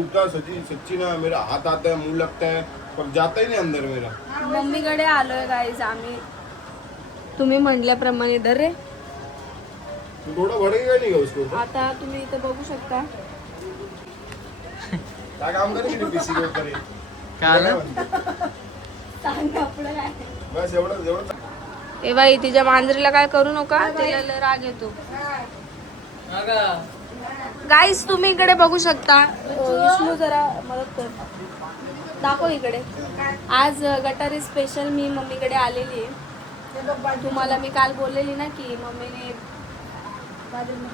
रुकता सच्ची सच्ची ना मेरा हाथ आता है मुंह लगता है पर जाता ही नहीं अंदर मेरा। मम्मीकडे आलोय गाईज आम्ही, तुम्ही म्हटल्याप्रमाणे धर रे। तू थोड़ा बढ़ेगा नहीं उसको तो? आता तुम्ही इथं बघू शकता क्या काम करेंगे पीसी के ऊपर ये? काय ना? सांग आपलं काय बस एवढं एवढं ए बाई तिच्या मांजरीला काय करू नका, तिला लय राग येतो। गाईस तुम्ही इकडे बघू शकता, विष्णू जरा मदत कर, दाखव इकडे। आज गटारी स्पेशल मी मम्मीकडे आलेली आहे। तुम्हाला मी काल बोललेली ना की मम्मीने बाजरीची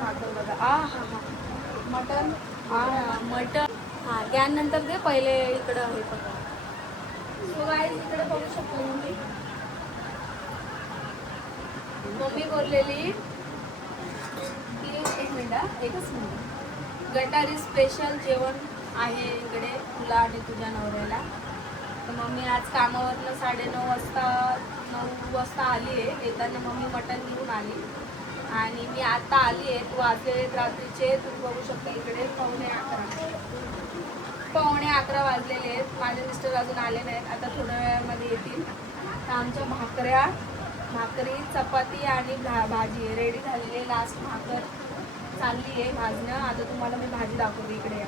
भाकर बघा, हा हा मटन, हा मटन, हा त्यानंतर ते पहिले इकडं हे बघा। सो गाईस इकडे बघू शकतो मम्मी बोललेली की एक मिनिट, एकच मिनिट, गटारी स्पेशल जेवण आहे इकडे तुला आणि तुझ्या नवऱ्याला। तर मम्मी आज कामावरनं 9:30 वाजता आली आहे। येताना मम्मी मटण घेऊन आली आणि मी आता आली आहे। वाजले रात्रीचे तुम्ही बघू शकता इकडे 11:15 वाजलेले आहेत। माझे मिस्टर अजून आले नाहीत, आता थोड्या वेळामध्ये येतील। तर आमच्या भाकरी चपाती आणि भाजी रेडी झालेली आहे। लास्ट भाकर चालली आहे भाजणं। आता तुम्हाला मी भाजी दाखवते, इकडे या।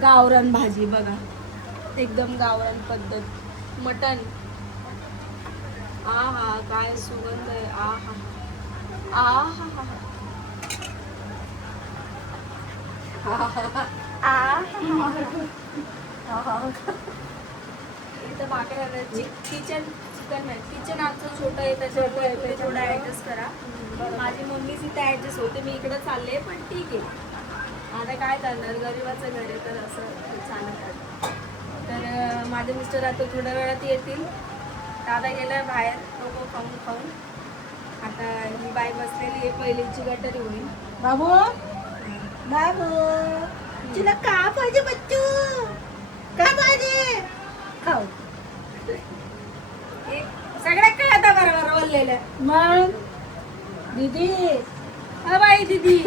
गावरान भाजी बघा, एकदम गावरान पद्धत। मटन, आ हा काय सुगंध आहे, आ हा आ हा इथं भाकऱ्या किचन आमचं छोटं आहे, त्याच्यामुळे थोडं ॲडजस्ट करा। माझी मम्मीच इथे ॲडजस्ट होते, मी इकडे चालले, पण ठीक आहे आता काय करणार, गरीबाचं घर आहे तर असं चालत आहे। तर माझे मिस्टर आता थोड्या वेळात येतील। दादा गेला बाहेर लोक खाऊन। आता ही बाई बसलेली आहे, पहिलीची गटारी होईल। बाबू तुला का पाहिजे बच्चू, का पाहिजे खाऊ? सगळ्या काय आता बरोबर बोललेलं मग दीदी, हा बाई दीदी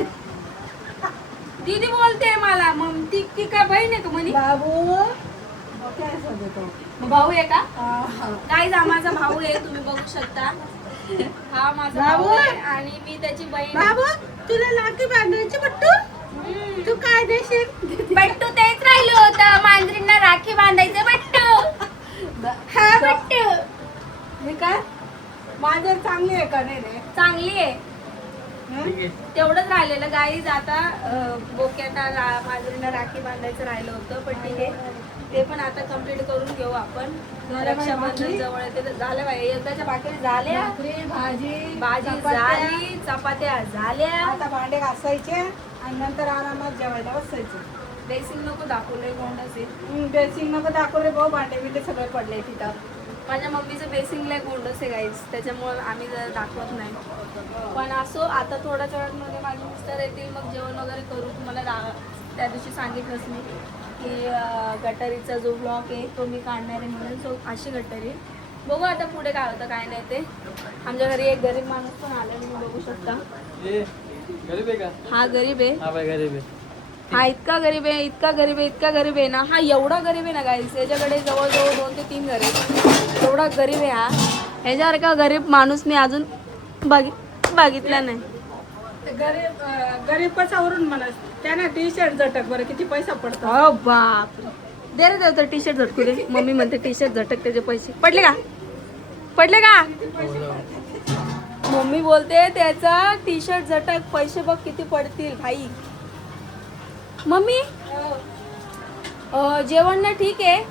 बोलते मला, मग ती काय बहीण आहे का म्हणे? बाबू काय सांगतो मग भाऊ आहे का? काय माझा भाऊ आहे, तुम्ही बघू शकता। हा माझा भाऊ आहे आणि मी त्याची बहीण। बाबू तुला लाठी बांधायची बट्टू, तू काय देशील? बट्टू तेच राहिलं होतं, मांजरींना राखी बांधायचं बट्टू। हा बट्टू मी काय माझ्या चांगली आहे का नाही रे? चांगली आहे, ठीक आहे. तेवढंच राहिलेलं गाईज। आता बोक्याला मांजरींना राखी बांधायचं राहिलं होतं, पण ठीक आहे, ते पण आता कंप्लीट करून घेऊ आपण। रक्षाबंधन जवळ येते तर झालं बाई, एकदाच्या भाकरी झाल्या, भाजी झाली, चपात्या झाल्या, आता भांडे घासायचे आणि नंतर आरामात जेवायला बसायचं। बेसिंग नको दाखवलंय गोंडस आहे। बेसिंग नको दाखव रे भाऊ, भांडे बिंडे सगळे पडले तिथं। माझ्या मम्मीचं बेसिंगला गोंडस आहे गाईज, त्याच्यामुळे आम्ही जरा दाखवत नाही। पण असो, आता थोड्याच वेळामध्ये माझे मिस्टर येतील, मग जेवण वगैरे करू। तुम्हाला त्या दिवशी सांगितलंच मी की गटारीचा जो ब्लॉग आहे तो मी काढणार आहे म्हणून। सो अशी गटारी बघू आता पुढे काय होतं काय नाही ते। आमच्या घरी एक गरीब माणूस पण आला, तुम्ही बघू शकता। गरीब आहे का? हा गरीब आहे, हा बाई गरीब आहे। हा इतका गरीब आहे, इतका गरीब आहे ना, हा एवढा गरीब आहे ना गाईस, याच्याकडे जवळजवळ 2 ते 3 घर आहे, एवढा गरीब आहे हा। ह्याच्यासारखा गरीब माणूस मी अजून बघितला नाही। गरीब कशावरून म्हणा, त्यांना टी शर्ट झटक बरं किती पैसा पडतो। हो बाप, दे रे देव तर टी शर्ट झटकू दे। मम्मी म्हणते टी शर्ट झटक, त्याचे पैसे पडले का? मम्मी बोलते त्याचा टी शर्ट झटक, पैसे बघ किती पडतील भाई। मम्मी जेवण ना ठीक आहे,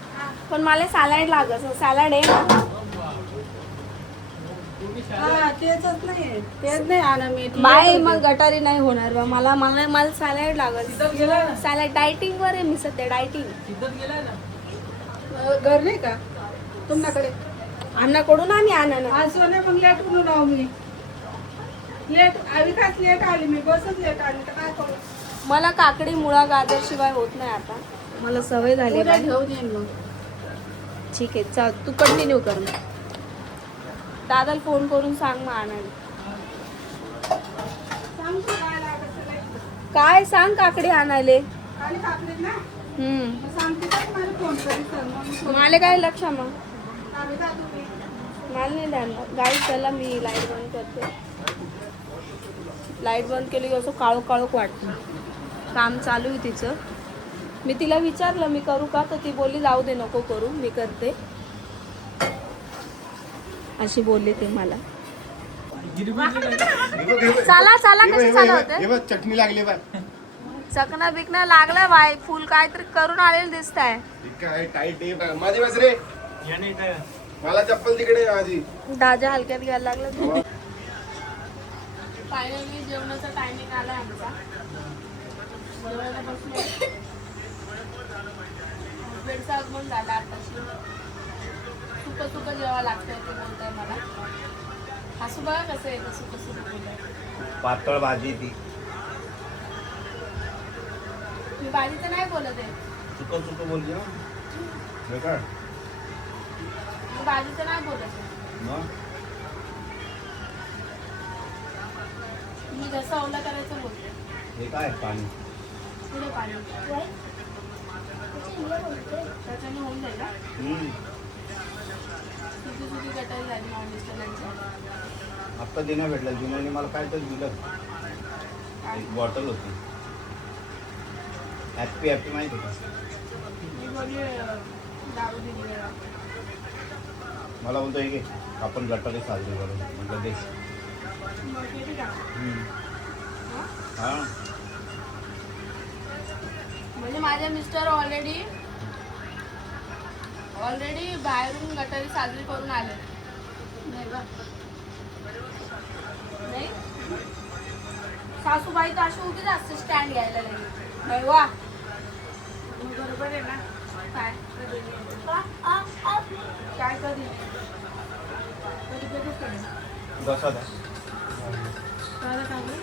पण मला सॅलड लागत, सॅलड आहे ना? तेच नाही आला मी। बाय मग गटारी नाही होणार बा, मला सॅलड लागत। सॅलड डायटिंग वर आहे मी सध्या, डायटिंग। घर नाही का तुमच्याकडे? अन्नाकडून आम्ही आणा ना। आज नाही मग लेट म्हणून आहो मी, लेट आली काच लेट आली मी, बसच लेट आली तर काय करू? मला काकडी मुळा गाजर शिवाय होत नाही, आता मला सवय झाली। उद्या घेऊन येईन मग। ठीक आहे चाल, तू कंटिन्यू कर मग। दादाला फोन करून सांग मग आणायला। सांगतो काय लागत काय सांग काकडी आणायले. आणि काकडीत ना मग सांगते का तुम्हाला फोन करी सर मग मला काय लक्ष मग आम्ही जातो मी. मला नाही द्यायला गाडी. चला मी लाईट बंद करते. लाईट बंद केली की असं काळोख काळोख वाटतं. काम चालू आहे तिचं. मी तिला विचारलं मी करू का, तर ती बोलली जाऊ दे नको करू मी करते अशी बोलली ती मला. चला चला कसं चालू होते. चटणी लागली बाय. चकना बिकना लागला बाय. फुल काहीतरी करून आलेलं दिसत आहे. काय टाईट आहे माझी बस रे. मला चप्पल तिकडे आहे माझी. दाजा हलक्यात घ्यायला लागला. फायनली जेवणाचा टायमिंग आला आमचा. जेवायला बसले. बेडचं आगमन झालं आताशी. सुकं सुकं जेव्हा लागतंय ते बोलतंय मला. हसू बघा कसं येतं सुकं सुकं बोलतंय. पातळ भाजी ती. मी भाजीचं नाही बोलत आहे. सुकं सुकं बोलली ना. बेकार. मी भाजीचं नाही बोलत आहे. मग मी जसं ओला करायचं बोलते. हे काय पाणी. पुढे पाणी त्याच्याने होऊन जाईल का. सुकी सुकी गटारी झाली नॉन डिस्टर्बन्सची. आत्ता देणं भेटलं. जुन्याने मला काय तर दिलं. एक बॉटल होती. हॅपी हॅपी माहिती का. मी बोलली दारू दिली वेळा. मला बोलतो हे घे आपण गटारी साजरी करू. म्हटलं दे. मग किती का हा म्हणजे माझे मिस्टर ऑलरेडी बाहेरून गटारी साजरी करून आले. नाही बा. नाही सासूबाई तर अशी उभीच असते स्टँड घ्यायला लगेच. नाही वा बरोबर आहे ना. काय कधी काय कधी कधी कधीच कधी जसा द्या. झालं का गं?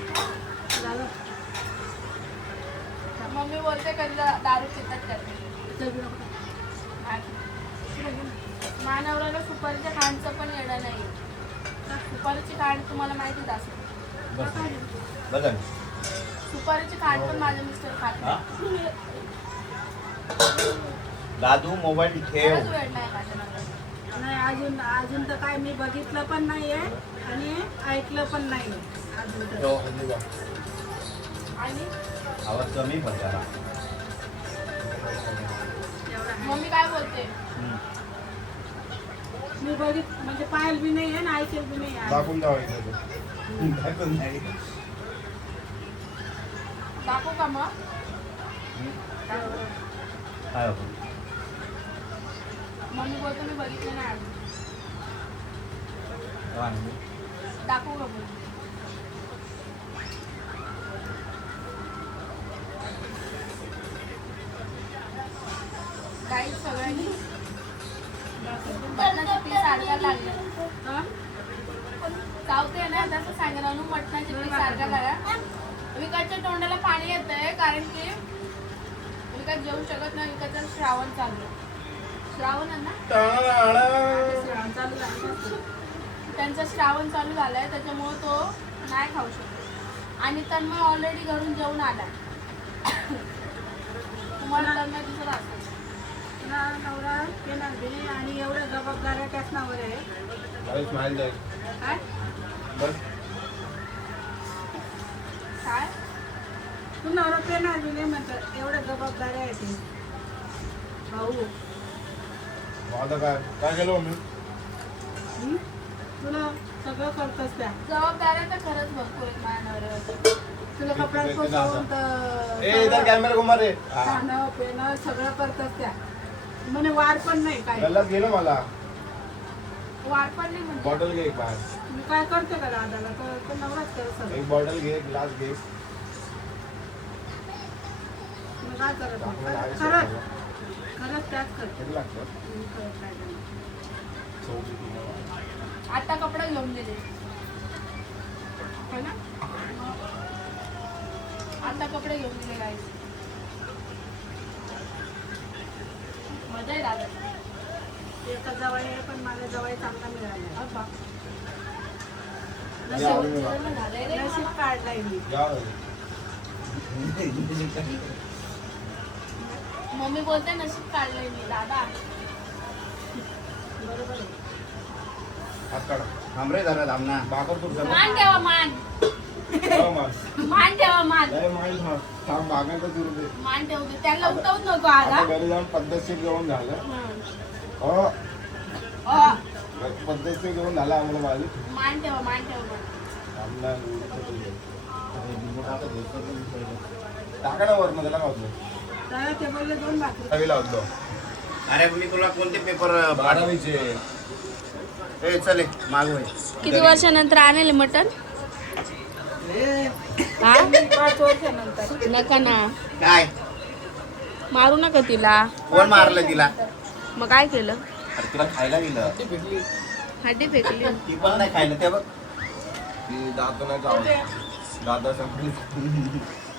झालं. मम्मी बोलते कधी दारू पितात त्यात. मानवराला सुपारीच्या खांडचं पण येणं नाही. सुपारीची खांड तुम्हाला माहितीच असेल. बदल. सुपारीची खांड पण माझे मिस्टर खात नाही. दादू मोबाईल ठेव. खरंच वेळ नाही माझ्या नवऱ्याला. नाही अजून तर काय मी बघितलं पण नाहीये आणि ऐकलं पण नाहीये अजून तर. आणि आवाज कमी पण त्याला. मम्मी काय बोलते. मी म्हणजे पायल बी नाही आहे ना ऐकेल बी नाही आहे. दाखवून द्यावं. दाखवून द्यावी. दाखवू का मग. काय होतं. मम्मी बोलतो मी बघितलं नाही अजून. दाखवू का बोल. काही सगळ्यांनी मटणाची पीस सारखा लागला. चावते ना तसं सांगा मटणाची पीस सारखा लागला. विकासच्या तोंडाला पाणी येत आहे कारण की विकास जेवू शकत नाही. विकासचं श्रावण चालू. श्रावण आहे ना. श्रावण चालू झालं. त्यांचा श्रावण चालू झालाय त्याच्यामुळे तो नाही खाऊ शकतो. आणि तन्मय ऑलरेडी घरून जेवून आलाय. तुम्हाला तन्मय दिसत असतो. नवरा येणार बी नाही आणि एवढ्या जबाबदाऱ्या त्याच नावावर आहे. स्माईल द्या. काय बस. काय तू नवरा येणार बी नाही म्हणतात. एवढ्या जबाबदाऱ्या आहेत ते. भाऊ आता काय काय केलं मी. तुला सगळं करतच त्या. जबाबदाऱ्या तर खरंच भरपूर आहेत माझ्या नवऱ्यावर. तुला कपड्यांपासून ए कॅमेरा घुमा रे. खाणं पिणं सगळं करतच त्या. म्हणे वार पण नाही काय. गल्लाच गेलं मला. वाट पडली म्हणजे बॉटल घे एक बाहेर. मी काय करते का दादाला तर नवराच कर सगळं. एक बॉटल घे ग्लास घे. मी काय करत नाही. खरंच त्याच करते. किती लागतं. मी करत नाही. आता कपडे घेऊन दिले हो ना. आता कपडे घेऊन दिले गाईस. मजा आहे दादा. एका जवळ आहे पण मला जवळ चांगला मिळाला. अब्बा या, नशीब झालंय रे. नशीब काढलाय मी. या. मम्मी बोलते नशीब काढलंय मी दादा. बरोबर आहे. हात काढा. थांब रे जरा थांब ना. भाकर तू झाला. मान ठेवा मान. मान ठेवा मान. थांब भाकर तर सुरू दे. मान ठेवू दे. त्याला उठवू नको आता. आता घरी जाऊन पद्धतशीर जेवण झालं. हो अ, पद्धतशीर जेवण झालं आम्हाला माझी. मान ठेवा मान ठेवा. टाका ना वरनं त्याला गावतो. त्याला ते बोलले 2 भाकरी. दहावी लावतो. अरे मी तुला कोणते पेपर 12वीचे. ए चले मागवय. किती वर्षानंतर आणले मटन? हा 5 वर्षानंतर. नका ना काय मारू नका तिला. कोण मारलं तिला? मग काय केलं? अरे तिला खायला दिलं. हड्डी फेकली. ती पण नाही खायला ते बघ. ती दात नाही चावत. दादा संपली.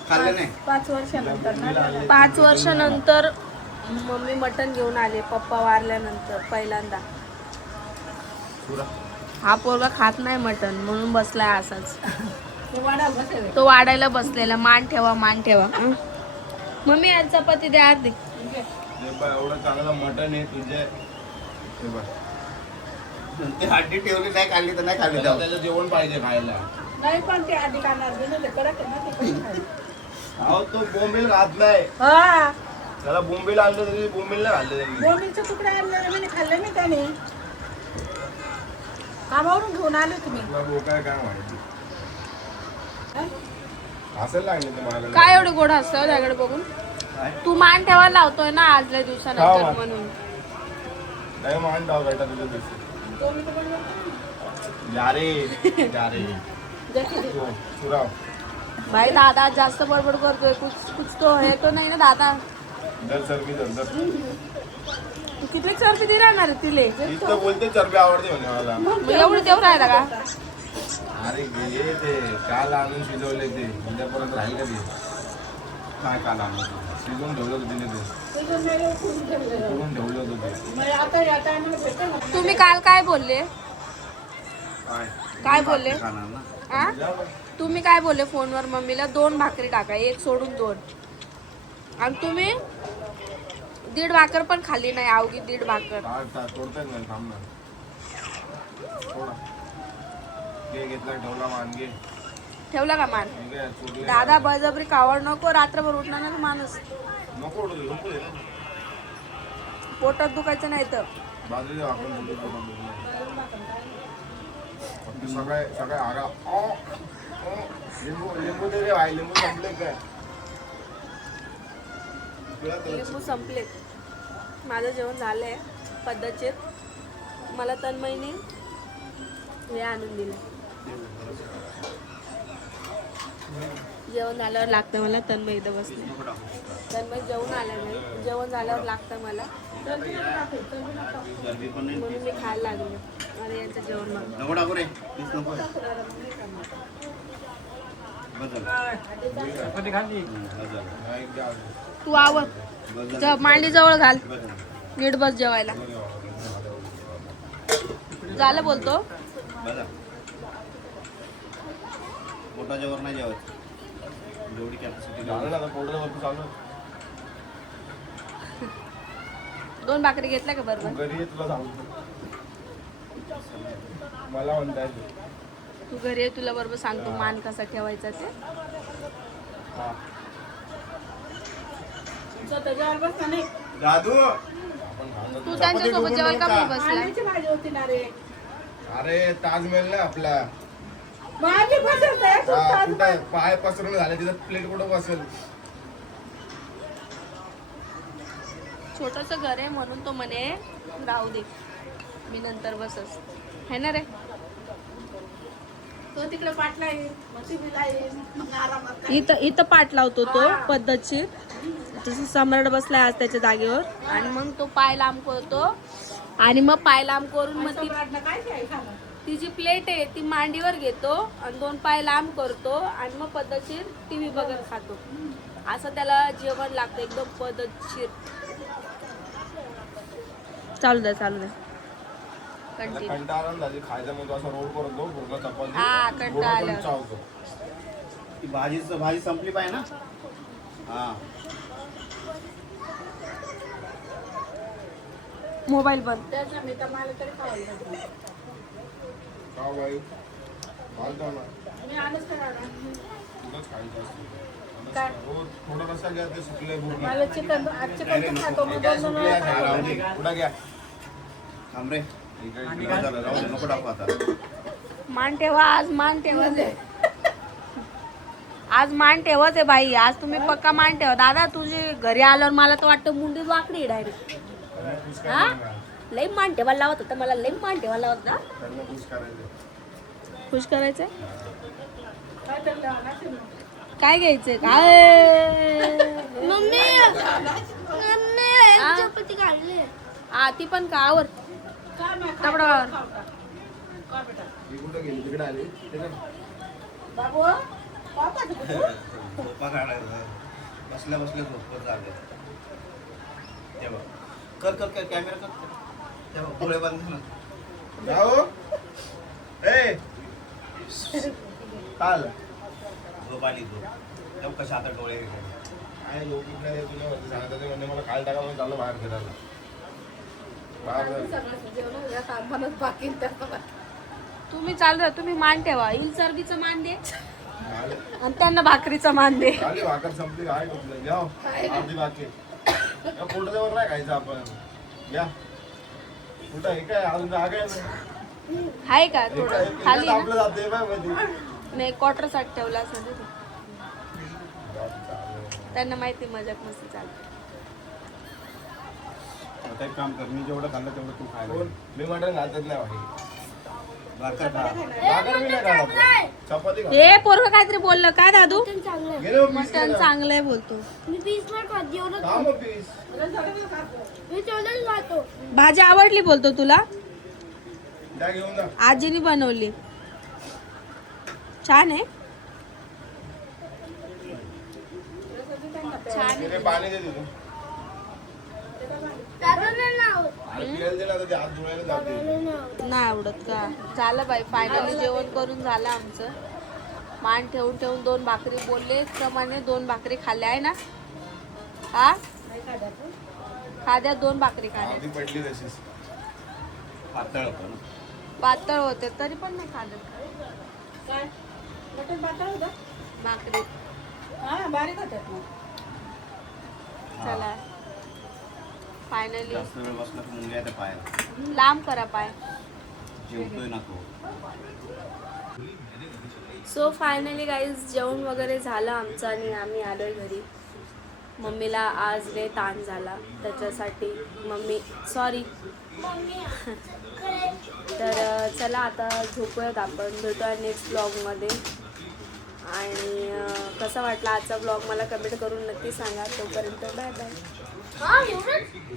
खाल्लं नाही. 5 वर्षानंतर ना. 5 वर्षानंतर मम्मी मटन घेऊन आले पप्पा वारल्यानंतर पहिल्यांदा. हा पोरगा खात नाही मटन म्हणून बसलाय असाच. ते वाढा बसेल. तो वाढायला बसलेला. मान ठेवा मान ठेवा. हं. मम्मी आज चपाती द्या अर्धी. हे बघ, एवढं चांगलं मटण आहे तुझे. हे बघ. ती हड्डी ठेवली नाही खाल्ली तर नाही खाल्ली. त्याला त्याचं जेवण पाहिजे खायला. नाही पण ते आधी खाणार बिना ते कडक आहे ना ते पण खायचं. अहो तो बोंबील घातलाय. हा त्याला बोंबील आणलं तरी बोंबील नाही घातलं त्यांनी. बोंबीलचे तुकडे आणले मी खाल्ले नाही त्याने. कामावरून घेऊन आले तुम्ही. तुला डोकाय काय माहिती. हं? हसायला लागले ते मला. काय एवढं गोड असतं त्याकडे बघून? तू मान ठेवायला लावतोय ना आजल्या हा, दिवसानंतर मा. म्हणून. नाही मान डाव बेटा तुझ्या दिवशी. बोंबील तर बनवत नाही. जा रे जा रे. जशी ती. तो, सुराव. भाई दादा जास्त बडबड करतोय. कुछ तो हे तो नाही ना दादा. दर चरबी दर. तू किती चरबी दे राहणार आहे तिले? इथं बोलते चरबी आवडते म्हणे मला. मग एवढं देऊ राहिला का? अरे हे ते काल आणून शिजवले ते उद्यापर्यंत राहील का ते. काय काल आणून शिजवून ठेवलं होतं तिने ते. ते जर नाही उकळून ठेवलेलं. शिजवून ठेवलं होतं ते. मग आता या टायमाला भेटेल ना. तुम्ही काल काय बोलले? काय बोलले? खाणार ना. आ? जा बघ. तुम्ही काय बोलले फोनवर मम्मीला? 2 भाकरी टाका, 1 सोडून 2. आणि तुम्ही 1.5 भाकर पण खाल्ली नाही. अवघी 1.5 भाकर. तोडतायत नाही थांब ना. थोडा घे घेतला ठेवला मान घे. ठेवला का मान? हे घे, चोरले. दादा बळजबरी कावड नको. रात्रभर उठणार ना माणूस. नको उडू दे, नको दे. पोटात दुखायचं नाही तर. बाजरी आपण बोलू थोडं. फक्त सगळे आगा. लिंबू दे रे भाई. लिंबू संपले काय. लिंबू संपले. माझं जेवण झालंय पद्धतशीर. मला तन्मयने हे आणून दिलं. जेवण झाल्यावर लागतं मला. तन्मय इथं बसले. तन्मय जेवण आलं नाही. जेवण झाल्यावर लागतं मला चरबी पण नाही. म्हणून मी खायला लागले. आणि यांचं जेवण मग नको टाकू रे. पीस नको. बस झालं. चपाती खाल्ली. बस झालं. तू आवर. बस झालं. मांडी जवळ घाल. बस झालं. नीट बस जेवायला. झालं बोलतो. बस झालं. पोटाच्या वर नाही जेवत. जेवढी कॅपॅसिटी झालं ना आता पोटाचं वरती चालू. 2 भाकरी घेतल्या का तू बरोबर? घरी ये तुला सांगतो. मला म्हणताय तू. तू घरी ये तुला बरोबर सांगतो मान कसा ठेवायचा ते. हा. तुमचं त्याच्यावर बस ना नाही. दादू आपण खाल्लं. तू त्यांच्यासोबत जेवायला का मग बसला? पाण्याची भाजी होती ना रे. अरे ताजमहल ना आपला. भाजी बसवतोय. हा, कुठं पाय पसरून झाले तिथं प्लेट कुठं बसेल. छोटस घर आहे म्हणून तो म्हणे राहू दे मी नंतर बसस. है ना रे? तो तिकडे पाटला येईल. मग टीव्हीला येईल. मग आरामात. इथं पाठ लावतो तो पद्धतशीर. जसं सम्राट बसलाय आज त्याच्या जागेवर. आणि मग तो पाय लांब करतो. आणि मग पाय लांब करून मग ती सम्राटनं काय काय खाल्लं? ती जी प्लेट आहे ती मांडीवर घेतो आणि 2 पाय लांब करतो आणि मग पद्धतशीर टीव्ही बघत खातो. असं त्याला जेवण लागतं एकदम पद्धतशीर. चालू द्या कंटिन्यू. कंटाळा झाली खायचं म्हणतो असं रोड करतो पूर्ण चपाती. हा, कंटाळा गोड आला. पण चावतो. ती भाजी संपली पाहिजे ना. हा मोबाईल बंद. त्याच्या मी तर मला तरी खावायला लागली. का बाई मालतो ना मी आलंच करा तुलाच खायचं काय? असतं हो थोडं कसं घ्या ते सुकले पूर्ण मला चिकन आज चिकन खातो मग काय दोन सुकले वेळा आहे, खातो. राहू दे पुढं घ्या थांब रे. इकडे बस झालं, राहू दे, नको टाकू आता. मान ठेवा आज, मान ठेवा आज मान ठेवच आहे बाई. आज तुम्ही पक्का मान ठेवा. दादा तुझी घरी आल्यावर मला तर वाटतं मुंडी वाकडी डायरेक्ट. हा लई मान ठेवायला लावत होता मला. लई मान ठेवायला लावत होता. त्यांना खुश करायचं खुश करायचंय. काय करता ना तुम्ही? काय घ्यायचंय काय हा ती पण का आवर काय मग तबडावर. का बेटा? ही कुठं गेली तिकडे आली ते ना बाबू पापा झोपा काढायचं. बसल्या बसल्या झोपत झाले. ते बघ. कर कॅमेरा कर. ते बघ, डोळे बंद झाले. जाओ ए काल झोप आली झोप. तेव्हा कशा आता डोळे हे केले. काय लोक कुठे तुला वरती सांगत होते म्हणजे मला खायला टाका म्हणून चाललं बाहेर फिरायला बाहेर सगळं जेवण या तांबानच बाकी त्याचा तुम्ही चालू द्या. तुम्ही मान ठेवा. इल चरबीचं मान दे झाले आणि त्यांना भाकरीचं मान दे. झाली भाकर संपली काय कुठलं घ्या हो. अर्धी बाकी पोटावर नाही खायचं आपण घ्या कुठं हे काय अजून जागा आहे ना? आहे का थोडं खाली ना? आपलं जाते बाय मध्ये नाही क्वार्टर साठी ठेवला असं ते. त्यांना माहिती मजाक मस्ती चालते. आता एक काम कर. मी जेवढं खाल्लं तेवढं तू खायला. कोण मी मटण घालतच नाही भाई भाकर खा. भाकर मी नाही खात. चपाती खा. हे पोरग काहीतरी बोललं काय दादू. गेले हो पीस मटण गेलं. चांगलं आहे बोलतो. खा मग पीस भाजी आवडली बोलतो तुला. द्या घेऊन जा आजीने बनवली छान आहे. छान तिथे पाणी दे तिथून आणि पियाला दे ना आता ते हात धुवायला जाते नाही आवडत का. झालं बाई फायनली जेवण करून झालं आमचं. मान ठेवून ठेवून 2 भाकरी बोलले प्रमाणे 2 भाकरी खाल्ल्या आहे ना. हा खाद्या 2 भाकरी खाल्ल्या. आधी पडली तशीच पातळ होतं ना. पातळ होते तरी पण नाही खाल्लं काय मटण पातळ होतं? भाकरी. हा बारीक होतात मग. चला फायनली जास्त वेळ बसला तर मुंग्या त्या पायाला. लांब करा पाय. जेवतोय ना तो. सो फायनली गाईज जेवण वगैरे झालं आमचं आणि आम्ही आलोय घरी. मम्मीला आज लय ताण झाला त्याच्यासाठी मम्मी सॉरी. तर चला आता झोपूयात आपण. भेटूया नेक्स्ट ब्लॉगमध्ये. आणि कसा वाटला आजचा ब्लॉग मला कमेंट करून नक्की सांगा. तोपर्यंत बाय बाय.